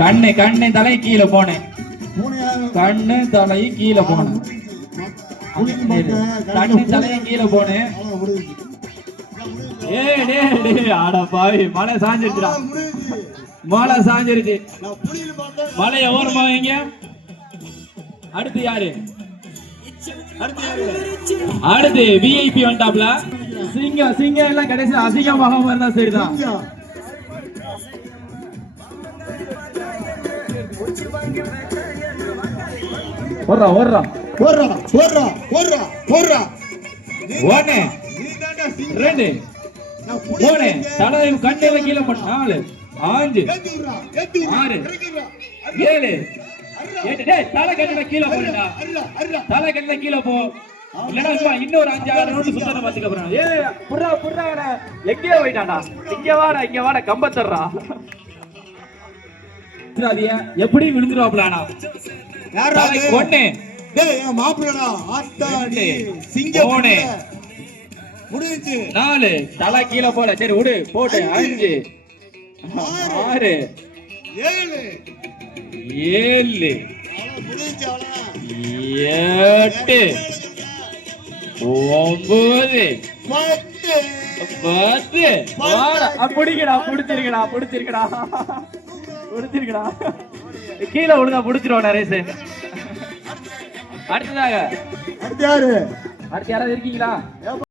கண்ணு கண்ணு தலை கீழே போனேன். கண்ணு தலை கீழே போனேன். கண்ணு தலையை கீழே போனேன். ஆடா பாவி, மழை சாஞ்சிருச்சுடா. மழை சாஞ்சிருச்சு. மழைய ஓரமா வைங்க. அடுத்து யாரு? அடுத்து விஐபி வந்துட்டாப்ல. சிங்கம் சிங்கம் எல்லாம் கடைசி அசிங்கமாக இருந்தா சரிதான். ஓடுறா ஓடுறா ஓடுறா ஓடுறா ஓடுறா ஓடுறா. ஒன்னு ரெண்டு மூணு தலை கண்ணில கீழே போன 4 5 6 7 8. டேய் தலை கண்ணில கீழே போடுடா. தலை கண்ணில கீழே போ. இல்லனா இன்னொரு 5-6 ரவுண்ட் சுத்தற பாத்துக்க போறா. ஏய் புறா புறாடா எங்கேயோ போய்டாடா. இங்க வாடா கம்பத்தறடா. எப்படி விழுந்துருவாப்லானா? யாரா ஒண்ணே? டேய் என் மாப்ளடா. ஆத்தாடி சிங்கம் போனே. முடிஞ்சு 4 தலை கீழ போல. சரி விடு போடு. 5 6 7 7 முடிஞ்சு அவ்வளவுதான். 8 9 10 வாடா. புடிங்கடா புடிச்சிருக்கடா புடிச்சிருக்கடா புடிச்சிருக்கடா. கீழே விழுந்தா புடிச்சிருவோம் நரேஷ். அடுத்ததாக அடுத்து யாரு? அடுத்து யாராவது இருக்கீங்களா?